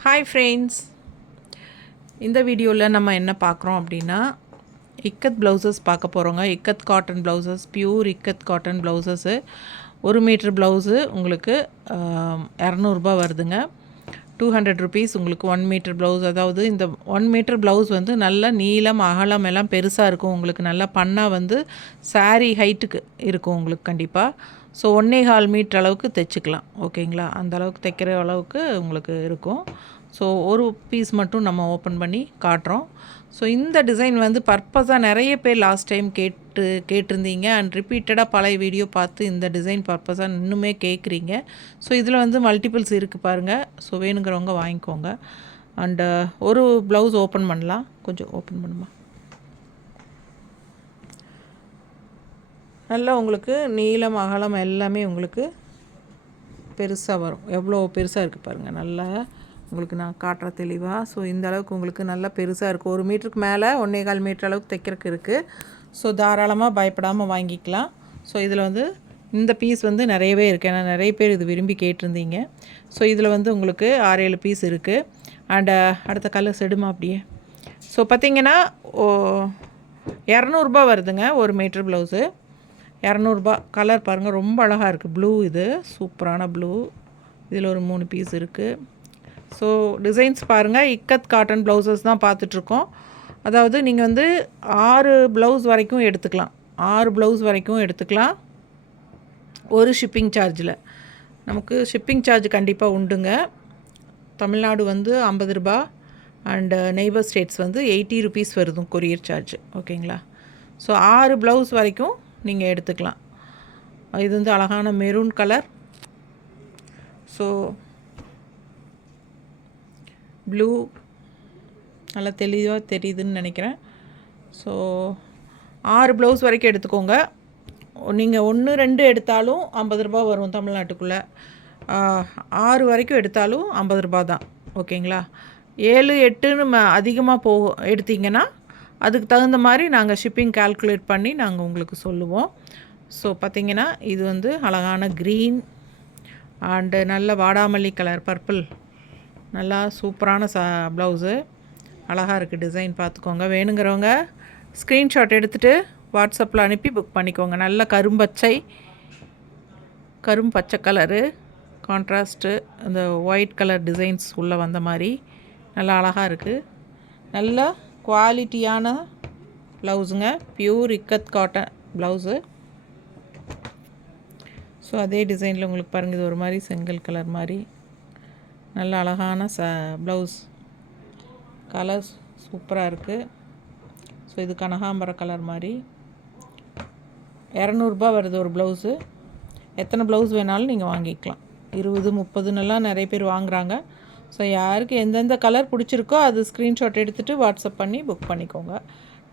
Hi friends, இந்த வீடியோவில் நம்ம என்ன பார்க்குறோம் அப்படின்னா இக்கத் ப்ளவுசஸ் பார்க்க போகிறோங்க. Ikat cotton blouses, pure ikat cotton blouses 1 metre blouse உங்களுக்கு 200 வருதுங்க. 200 ருபீஸ் உங்களுக்கு 1 மீட்டர் ப்ளவுஸ். அதாவது இந்த 1 மீட்டர் ப்ளவுஸ் வந்து நல்லா நீளம் அகலம் எல்லாம் பெருசாக இருக்கும். உங்களுக்கு நல்லா பண்ணால் வந்து சாரீ ஹைட்டுக்கு இருக்கும் உங்களுக்கு கண்டிப்பாக. ஸோ 1.25 மீட்டர் அளவுக்கு தைச்சிக்கலாம். ஓகேங்களா, அந்த அளவுக்கு தைக்கிற அளவுக்கு உங்களுக்கு இருக்கும். ஸோ ஒரு பீஸ் மட்டும் நம்ம ஓப்பன் பண்ணி காட்டுறோம். ஸோ இந்த டிசைன் வந்து பர்பஸாக நிறைய பேர் லாஸ்ட் டைம் கேட்டிருந்தீங்க அண்ட் ரிப்பீட்டடாக பழைய வீடியோ பார்த்து இந்த டிசைன் பர்பஸாக இன்னுமே கேட்குறீங்க. ஸோ இதில் வந்து மல்டிபிள்ஸ் இருக்குது பாருங்கள். ஸோ வேணுங்கிறவங்க வாங்கிக்கோங்க. அண்டு ஒரு ப்ளவுஸ் ஓப்பன் பண்ணலாம். கொஞ்சம் ஓப்பன் பண்ணுமா. நல்லா உங்களுக்கு நீளம் அகலம் எல்லாமே உங்களுக்கு பெருசாக வரும். எவ்வளோ பெருசாக இருக்குது பாருங்கள். நல்லா உங்களுக்கு நான் காட்டுற தெளிவாக. ஸோ இந்த அளவுக்கு உங்களுக்கு நல்லா பெருசாக இருக்குது. 1 மீட்டருக்கு மேலே 1.25 மீட்டர் அளவுக்கு தைக்கிறதுக்கு இருக்குது. ஸோ தாராளமாக பயப்படாமல் வாங்கிக்கலாம். ஸோ இதில் வந்து இந்த பீஸ் வந்து நிறையவே இருக்குது. ஏன்னா நிறைய பேர் இது விரும்பி கேட்டிருந்தீங்க. ஸோ இதில் வந்து உங்களுக்கு 6-7 பீஸ் இருக்குது. அண்டு அடுத்த கலர் செடுமா அப்படியே. ஸோ பார்த்திங்கன்னா 200 வருதுங்க 1 மீட்டர் ப்ளவுஸு. 200 கலர் பாருங்கள், ரொம்ப அழகாக இருக்குது. ப்ளூ, இது சூப்பரான ப்ளூ. இதில் ஒரு 3 பீஸ் இருக்குது. ஸோ டிசைன்ஸ் பாருங்கள். இக்கத் காட்டன் ப்ளவுசஸ் தான் பார்த்துட்ருக்கோம். அதாவது நீங்கள் வந்து 6 ப்ளவுஸ் வரைக்கும் எடுத்துக்கலாம். 6 ப்ளவுஸ் வரைக்கும் எடுத்துக்கலாம் ஒரு ஷிப்பிங் சார்ஜில். நமக்கு ஷிப்பிங் சார்ஜ் கண்டிப்பாக உண்டுங்க. தமிழ்நாடு வந்து 50 ரூபா அண்டு நெய்பர் ஸ்டேட்ஸ் வந்து 80 ருபீஸ் வருதும் கொரியர் சார்ஜ். ஓகேங்களா. ஸோ 6 ப்ளவுஸ் வரைக்கும் நீங்கள் எடுத்துக்கலாம். இது வந்து அழகான மெரூன் கலர். ஸோ ப்ளூ நல்லா தெளிவாக தெரியுதுன்னு நினைக்கிறேன். ஸோ 6 ப்ளவுஸ் வரைக்கும் எடுத்துக்கோங்க. நீங்கள் 1-2 எடுத்தாலும் 50 ரூபா வரும் தமிழ்நாட்டுக்குள்ளே. 6 வரைக்கும் எடுத்தாலும் 50 ரூபா தான். ஓகேங்களா. 7-8ன்னு அதிகமாக எடுத்திங்கன்னா அதுக்கு தகுந்த மாதிரி நாங்கள் ஷிப்பிங் கால்குலேட் பண்ணி நாங்கள் உங்களுக்கு சொல்லுவோம். ஸோ பார்த்திங்கன்னா இது வந்து அழகான க்ரீன் அண்டு நல்ல வாடாமல்லி கலர் பர்பிள். நல்லா சூப்பரான ப்ளவுஸு. அழகாக இருக்குது டிசைன், பார்த்துக்கோங்க. வேணுங்கிறவங்க ஸ்க்ரீன்ஷாட் எடுத்துகிட்டு வாட்ஸ்அப்பில் அனுப்பி புக் பண்ணிக்கோங்க. நல்ல கரும்பச்சை கலரு கான்ட்ராஸ்ட்டு இந்த ஒயிட் கலர் டிசைன்ஸ் உள்ளே வந்த மாதிரி நல்லா அழகாக இருக்குது. நல்லா குவாலிட்டியான ப்ளவுஸுங்க. Pure ikat cotton blouse. So அதே டிசைனில் உங்களுக்கு பாருங்கள், இது ஒரு மாதிரி செங்கல் கலர் மாதிரி நல்ல அழகான ப்ளவுஸ். கலர்ஸ் சூப்பராக இருக்குது. ஸோ இது கனகாம்பர கலர் மாதிரி 200 வருது ஒரு ப்ளவுஸு. எத்தனை ப்ளவுஸ் வேணாலும் நீங்கள் வாங்கிக்கலாம். 20-30ன்னெல்லாம் நிறைய பேர் வாங்குகிறாங்க. ஸோ யாருக்கு எந்தெந்த கலர் பிடிச்சிருக்கோ அது ஸ்க்ரீன்ஷாட் எடுத்துகிட்டு வாட்ஸ்அப் பண்ணி புக் பண்ணிக்கோங்க.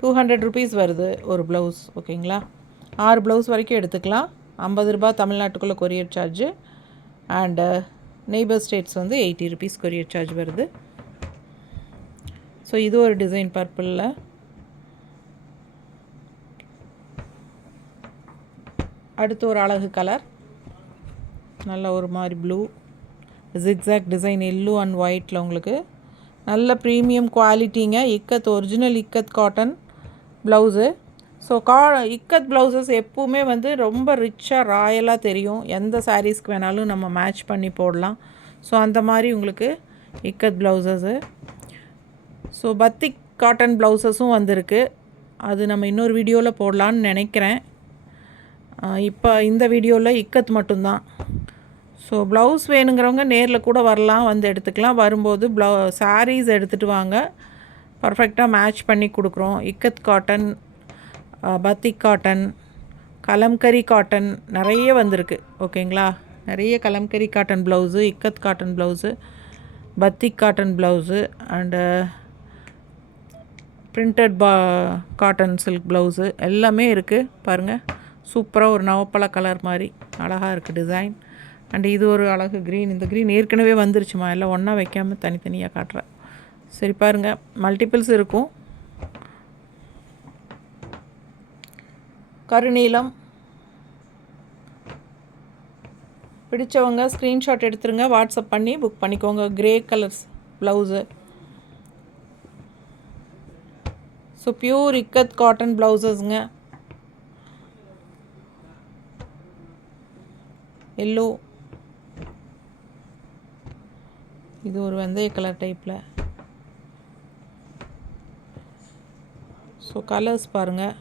200 ருபீஸ் வருது ஒரு ப்ளவுஸ். ஓகேங்களா. 6 ப்ளவுஸ் வரைக்கும் எடுத்துக்கலாம். 50 ரூபா தமிழ்நாட்டுக்குள்ளே courier charge. And neighbour states வந்து 80 ருபீஸ் கொரியர் சார்ஜ் வருது. ஸோ இது ஒரு டிசைன் பர்பிளில். அடுத்து ஒரு அழகு கலர், நல்ல ஒரு மாதிரி blue zigzag design, yellow and ஒயிட்டில் உங்களுக்கு நல்ல ப்ரீமியம் குவாலிட்டிங்க. Ikat original ikat cotton blouse. So ikat blouses எப்போவுமே வந்து ரொம்ப ரிச்சாக ராயலாக தெரியும். எந்த சாரீஸ்க்கு வேணாலும் நம்ம மேட்ச் பண்ணி போடலாம். ஸோ அந்த மாதிரி உங்களுக்கு இக்கத் ப்ளவுசஸ்ஸு. ஸோ பத்திக் காட்டன் ப்ளவுசஸும் வந்திருக்கு. அது நம்ம இன்னொரு வீடியோவில் போடலான்னு நினைக்கிறேன். இப்போ இந்த வீடியோவில் இக்கத் மட்டும்தான். ஸோ ப்ளவுஸ் வேணுங்கிறவங்க நேரில் கூட வரலாம், வந்து எடுத்துக்கலாம். வரும்போது சாரீஸ் எடுத்துகிட்டு வாங்க, பர்ஃபெக்டாக மேட்ச் பண்ணி கொடுக்குறோம். Ikat cotton, batik cotton, kalamkari cotton நிறைய வந்திருக்கு. ஓகேங்களா. நிறைய kalamkari cotton blouse, ikat cotton blouse, batik cotton blouse and printed cotton silk blouse எல்லாமே இருக்குது. பாருங்கள், சூப்பராக ஒரு நவப்பழ கலர் மாதிரி அழகாக இருக்குது டிசைன். அண்டு இது ஒரு அழகு க்ரீன். இந்த க்ரீன் ஏற்கனவே வந்துருச்சுமா, எல்லாம் ஒன்றா வைக்காமல் தனித்தனியாக காட்டுறேன். சரி பாருங்கள், மல்டிபிள்ஸ் இருக்கும். கருநீலம் பிடிச்சவங்க ஸ்க்ரீன்ஷாட் எடுத்துருங்க, வாட்ஸ்அப் பண்ணி புக் பண்ணிக்கோங்க. Grey colours blouse. So pure ikat cotton ப்ளவுசஸ்ங்க. எல்லோ, இது ஒரு வெந்தய கலர் டைப்பில். ஸோ கலர்ஸ் பாருங்கள்.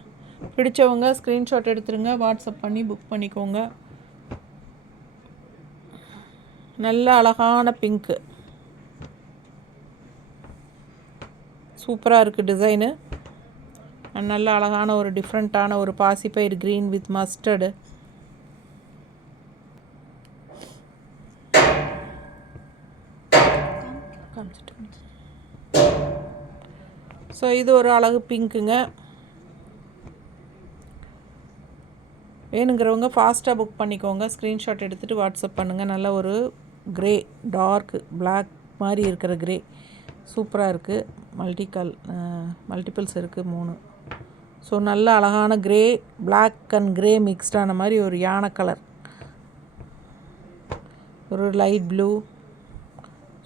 பிடிச்சவங்க ஸ்க்ரீன்ஷாட் எடுத்துருங்க, வாட்ஸ்அப் பண்ணி புக் பண்ணிக்கோங்க. நல்ல அழகான பிங்க்கு, சூப்பராக இருக்குது டிசைனு. நல்ல அழகான ஒரு டிஃப்ரெண்ட்டான ஒரு பாசிப்பயிர் க்ரீன் வித் மஸ்டர்டு. ஸோ இது ஒரு அழகு பிங்க்குங்க. வேணுங்கிறவங்க ஃபாஸ்ட்டாக புக் பண்ணிக்கோங்க, ஸ்க்ரீன்ஷாட் எடுத்துகிட்டு வாட்ஸ்அப் பண்ணுங்கள். நல்ல ஒரு க்ரே, டார்க் பிளாக் மாதிரி இருக்கிற க்ரே சூப்பராக இருக்குது. மல்டிபிள்ஸ் இருக்குது 3. ஸோ நல்ல அழகான க்ரே, பிளாக் அண்ட் க்ரே மிக்ஸ்டான மாதிரி ஒரு யானை கலர், ஒரு லைட் ப்ளூ,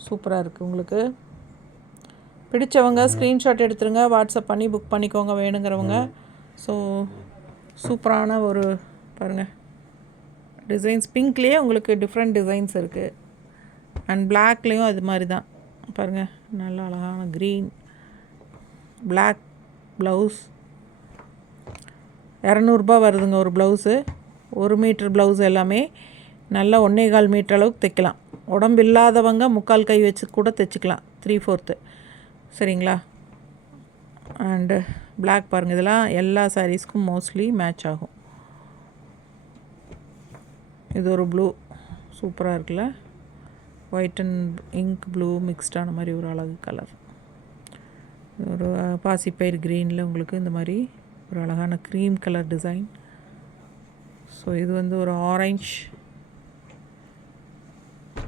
சூப்பராக இருக்குது. உங்களுக்கு பிடிச்சவங்க ஸ்க்ரீன்ஷாட் எடுத்துருங்க, வாட்ஸ்அப் பண்ணி புக் பண்ணிக்கோங்க வேணுங்கிறவங்க. ஸோ சூப்பரான ஒரு பாருங்கள் டிசைன்ஸ். பிங்க்லேயே உங்களுக்கு டிஃப்ரெண்ட் டிசைன்ஸ் இருக்குது. அண்ட் பிளாக்லேயும் அது மாதிரி தான் பாருங்கள். நல்ல அழகான க்ரீன், பிளாக் ப்ளவுஸ். 200 வருதுங்க ஒரு ப்ளவுஸு. 1 மீட்டர் ப்ளவுஸ் எல்லாமே நல்லா 1.25 மீட்டர் அளவுக்கு தைக்கலாம். உடம்பு இல்லாதவங்க 3/4 கை வச்சு கூட தைச்சிக்கலாம், 3/4. சரிங்களா? அண்டு பிளாக் பாருங்கள், இதெல்லாம் எல்லா சாரீஸ்க்கும் மோஸ்ட்லி மேட்ச் ஆகும். இது ஒரு ப்ளூ சூப்பராக இருக்குல்ல, ஒயிட் அண்ட் இங்க் ப்ளூ மிக்ஸ்டான மாதிரி ஒரு அழகு கலர். ஒரு பாசிப்பயிர் க்ரீனில் உங்களுக்கு இந்த மாதிரி ஒரு அழகான க்ரீம் கலர் டிசைன். ஸோ இது வந்து ஒரு ஆரஞ்ச்.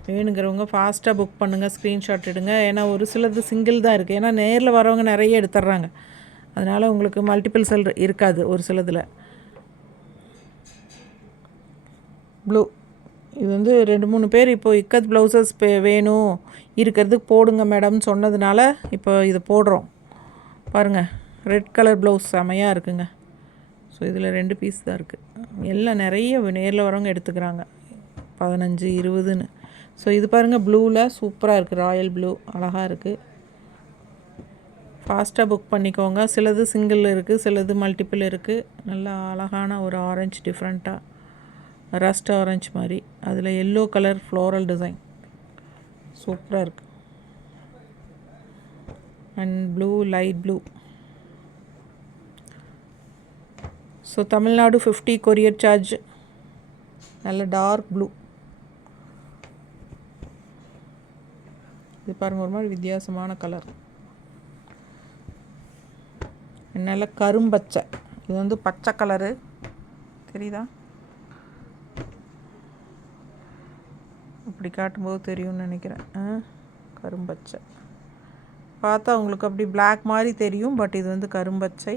வேணுங்கிறவங்க ஃபாஸ்ட்டாக புக் பண்ணுங்கள், ஸ்க்ரீன்ஷாட் எடுங்க. ஏன்னா ஒரு சிலது சிங்கிள் தான் இருக்குது. ஏன்னா நேரில் வரவங்க நிறைய எடுத்துட்றாங்க, அதனால் உங்களுக்கு மல்டிபிள் செல் இருக்காது ஒரு சிலதில். ப்ளூ, இது வந்து 2-3 பேர் இப்போது இக்கத் ப்ளவுசஸ் வேணும் இருக்கிறதுக்கு போடுங்க மேடம்னு சொன்னதுனால இப்போ இதை போடுறோம். பாருங்கள், ரெட் கலர் ப்ளவுஸ் செமையாக இருக்குங்க. ஸோ இதில் 2 பீஸ் தான் இருக்குது. எல்லாம் நிறைய நேரில் வரவங்க எடுத்துக்கிறாங்க, 15, 20ன்னு. ஸோ இது பாருங்கள், ப்ளூவில் சூப்பராக இருக்குது, ராயல் ப்ளூ அழகாக இருக்குது. ஃபாஸ்ட்டாக புக் பண்ணிக்கோங்க. சிலது சிங்கிள் இருக்குது, சிலது மல்டிபிள் இருக்குது. நல்லா அழகான ஒரு ஆரஞ்சு, டிஃப்ரெண்ட்டாக ரஸ்ட் ஆரஞ்சு மாதிரி, அதில் எல்லோ கலர் ஃப்ளோரல் டிசைன் சூப்பராக இருக்குது. And blue, light blue. So Tamil Nadu 50 courier charge. நல்ல டார்க் ப்ளூ. இது பாருங்கள், ஒரு மாதிரி வித்தியாசமான கலர். நல்ல கரும்பச்சை, இது வந்து பச்சை கலரு தெரியுதா? இப்படி காட்டும்போது தெரியும்னு நினைக்கிறேன். கரும்பச்சை பார்த்தா உங்களுக்கு அப்படி பிளாக் மாதிரி தெரியும், பட் இது வந்து கரும்பச்சை.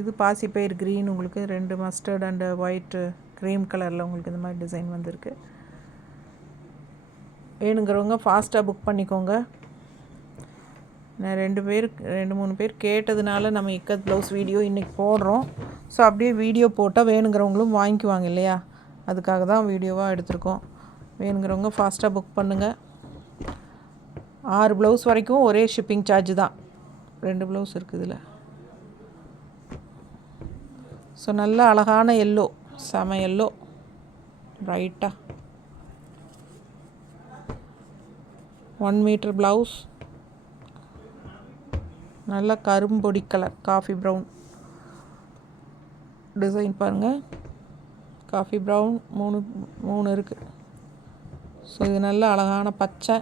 இது பாசிப்பயிர் க்ரீன், உங்களுக்கு 2 மஸ்டர்ட் அண்டு ஒயிட் க்ரீம் கலரில் உங்களுக்கு இந்த மாதிரி டிசைன் வந்திருக்கு. வேணுங்கிறவங்க ஃபாஸ்ட்டாக புக் பண்ணிக்கோங்க. நான் 2-3 பேர் கேட்டதுனால நம்ம இக்கத் ப்ளவுஸ் வீடியோ இன்றைக்கி போடுறோம். ஸோ அப்படியே வீடியோ போட்டால் வேணுங்கிறவங்களும் வாங்கிக்குவாங்க இல்லையா, அதுக்காக தான் வீடியோவாக எடுத்திருக்கோம். வேணுங்கிறவங்க ஃபாஸ்ட்டாக புக் பண்ணுங்கள். 6 ப்ளவுஸ் வரைக்கும் ஒரே ஷிப்பிங் சார்ஜ் தான். 2 ப்ளவுஸ் இருக்குது இதில். ஸோ நல்ல அழகான எல்லோ, செம எல்லோ, ப்ரைட்டாக 1 மீட்டர் ப்ளவுஸ். நல்ல கரும்பொடி கலர், காஃபி ப்ரௌன் டிசைன் பாருங்கள். காஃபி ப்ரௌன் 3 இருக்குது. ஸோ இது நல்ல அழகான பச்சை,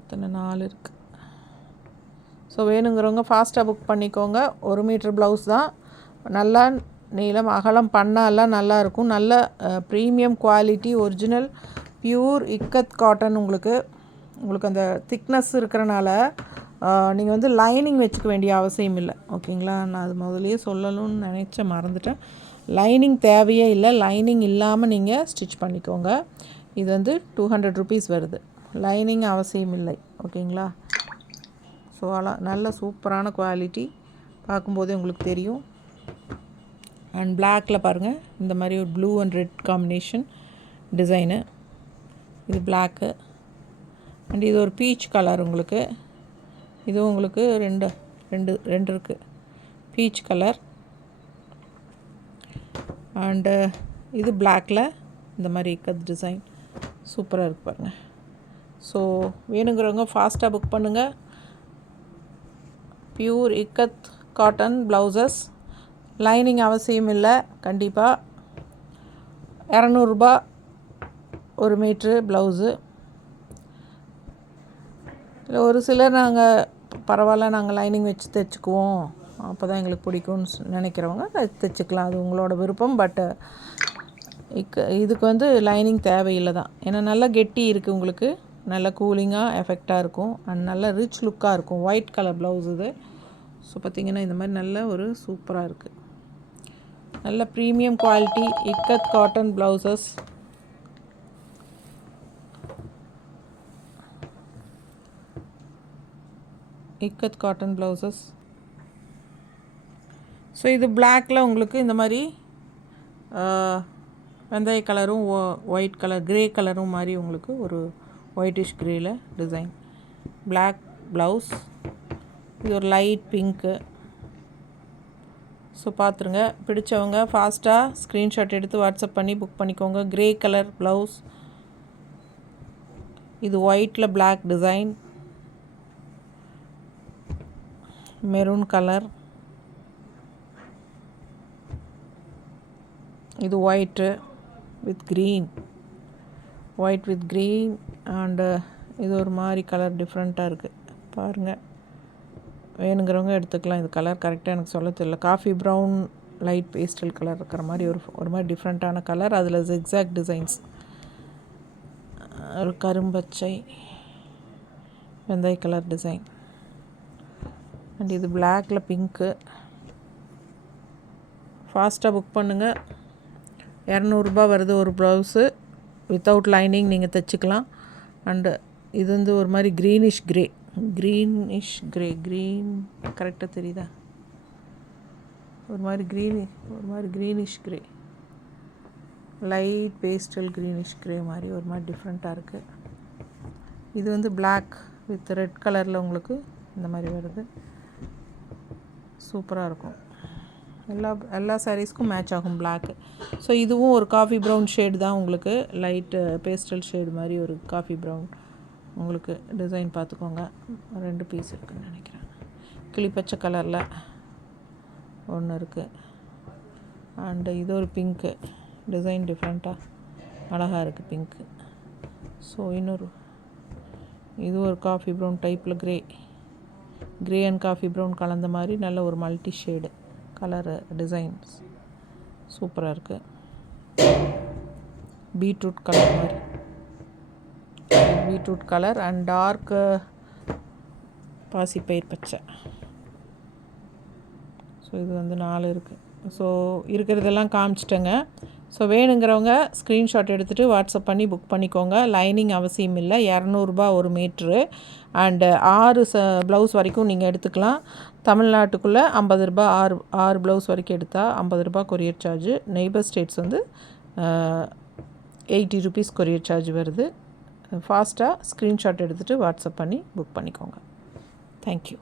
எத்தனை 4 இருக்குது. ஸோ வேணுங்கிறவங்க ஃபாஸ்ட்டாக புக் பண்ணிக்கோங்க. 1 மீட்டர் ப்ளவுஸ் தான். நல்லா நீளம் அகலம் பண்ணாலாம் நல்லாயிருக்கும். நல்ல premium quality, original pure ikat cotton. உங்களுக்கு அந்த திக்னஸ் இருக்கிறனால நீங்கள் வந்து லைனிங் வச்சுக்க வேண்டிய அவசியம் இல்லை. ஓகேங்களா? நான் அது முதலையே சொல்லணும்னு நினச்சேன், மறந்துட்டேன். லைனிங் தேவையே இல்லை. லைனிங் இல்லாமல் நீங்கள் ஸ்டிச் பண்ணிக்கோங்க. இது வந்து 200 ருபீஸ் வருது. லைனிங் அவசியம் இல்லை. ஓகேங்களா? ஸோ நல்ல சூப்பரான குவாலிட்டி, பார்க்கும்போதே உங்களுக்கு தெரியும். அண்ட் பிளாக்கில் பாருங்கள், இந்த மாதிரி ஒரு blue and red combination design. இது பிளாக்கு. அண்ட் இது ஒரு பீச் கலர். உங்களுக்கு இதுவும் உங்களுக்கு ரெண்டு இருக்குது. Peach colour. அண்டு இது பிளாக்கில் இந்த மாதிரி இக்கத் டிசைன் சூப்பராக இருக்குது பாருங்கள். ஸோ வேணுங்கிறவங்க ஃபாஸ்ட்டாக புக் பண்ணுங்கள். Pure ikat cotton blouses. Lining அவசியம் இல்லை. கண்டிப்பாக 200 ரூபா ஒரு மீட்ரு ப்ளவுஸு. இல்லை ஒரு சிலர் நாங்கள் பரவாயில்ல, நாங்கள் லைனிங் வச்சு தைச்சிக்குவோம், அப்போ தான் எங்களுக்கு பிடிக்கும்னு நினைக்கிறவங்க தைச்சிக்கலாம். அது உங்களோட விருப்பம். பட்டு இதுக்கு வந்து லைனிங் தேவையில்லை தான். ஏன்னா நல்லா கெட்டி இருக்குது, உங்களுக்கு நல்ல கூலிங்காக எஃபெக்டாக இருக்கும். அண்ட் நல்ல ரிச் லுக்காக இருக்கும். ஒயிட் கலர் ப்ளவுஸ் இது. ஸோ பார்த்திங்கன்னா இந்த மாதிரி நல்ல ஒரு சூப்பராக இருக்குது. நல்ல premium quality ikat cotton blouses. Ikat cotton blouses. So இது பிளாக்கில் உங்களுக்கு இந்த மாதிரி வெந்தய கலரும் ஒயிட் கலர் கிரே கலரும் மாதிரி உங்களுக்கு ஒரு ஒயிட்டிஷ் கிரேயில் டிசைன். Black blouse. இது ஒரு லைட் பிங்க்கு. ஸோ பார்த்துருங்க. பிடிச்சவங்க ஃபாஸ்ட்டாக ஸ்க்ரீன்ஷாட் எடுத்து வாட்ஸ்அப் பண்ணி புக் பண்ணிக்கோங்க. Grey colour blouse. இது ஒயிட்டில் பிளாக் டிசைன். Maroon colour. இது white with green. White with green. And இது ஒரு மாதிரி கலர் டிஃப்ரெண்ட்டாக இருக்குது பாருங்கள். வேணுங்கிறவங்க எடுத்துக்கலாம். இது கலர் கரெக்டாக எனக்கு சொல்ல தெரியல. Coffee brown light pastel colour இருக்கிற மாதிரி ஒரு மாதிரி டிஃப்ரெண்ட்டான கலர். அதில் ஜிக்ஸாக் டிசைன்ஸ். ஒரு கரும்பச்சை வெந்தய கலர் டிசைன். அண்ட் இது பிளாக்கில் பிங்க்கு. ஃபாஸ்ட்டாக புக் பண்ணுங்கள். 200 ரூபா வருது ஒரு ப்ளவுஸு. வித்தவுட் லைனிங் நீங்கள் தைச்சிக்கலாம். அண்டு இது வந்து ஒரு மாதிரி க்ரீனிஷ் க்ரே. க்ரீன் கரெக்டாக தெரியுதா? ஒரு மாதிரி greenish grey, light pastel greenish grey மாதிரி ஒரு மாதிரி டிஃப்ரெண்ட்டாக இருக்குது. இது வந்து பிளாக் வித் ரெட் கலரில் உங்களுக்கு இந்த மாதிரி வருது. சூப்பராக இருக்கும். எல்லா சாரீஸ்க்கும் மேட்ச் ஆகும் பிளாக்கு. ஸோ இதுவும் ஒரு காஃபி ப்ரௌன் ஷேடு தான் உங்களுக்கு. லைட்டு பேஸ்டல் ஷேடு மாதிரி ஒரு காஃபி ப்ரௌன் உங்களுக்கு டிசைன் பார்த்துக்கோங்க. 2 பீஸ் இருக்குதுன்னு நினைக்கிறேன். கிளிப்பச்சை கலரில் ஒன்று இருக்குது. அண்டு இது ஒரு பிங்க்கு டிசைன். டிஃப்ரெண்ட்டாக அழகாக இருக்குது பிங்க்கு. ஸோ இது ஒரு காஃபி ப்ரௌன் டைப்பில் கிரே அண்ட் காஃபி ப்ரௌன் கலந்த மாதிரி நல்ல ஒரு மல்டி ஷேடு கலரு டிசைன்ஸ் சூப்பராக இருக்குது. பீட்ரூட் கலர் மாதிரி, பீட்ரூட் கலர் அண்ட் டார்க் பாசிப்பயிர் பச்சை. ஸோ இது வந்து 4 இருக்குது. ஸோ இருக்கிறதெல்லாம் காமிச்சிட்டேங்க. ஸோ வேணுங்கிறவங்க ஸ்க்ரீன்ஷாட் எடுத்துகிட்டு வாட்ஸ்அப் பண்ணி புக் பண்ணிக்கோங்க. லைனிங் அவசியம் இல்லை. 200 ரூபா ஒரு மீட்ரு. அண்டு 6 ப்ளவுஸ் வரைக்கும் நீங்கள் எடுத்துக்கலாம். தமிழ்நாட்டுக்குள்ளே 50 ரூபா. 6 ப்ளவுஸ் வரைக்கும் எடுத்தால் 50 ரூபா கொரியர் சார்ஜு. நெய்பர் ஸ்டேட்ஸ் வந்து 80 ருபீஸ் கொரியர் சார்ஜ் வருது. ஃபாஸ்ட்டாக ஸ்க்ரீன்ஷாட் எடுத்துகிட்டு வாட்ஸ்அப் பண்ணி புக் பண்ணிக்கோங்க. தேங்க்யூ.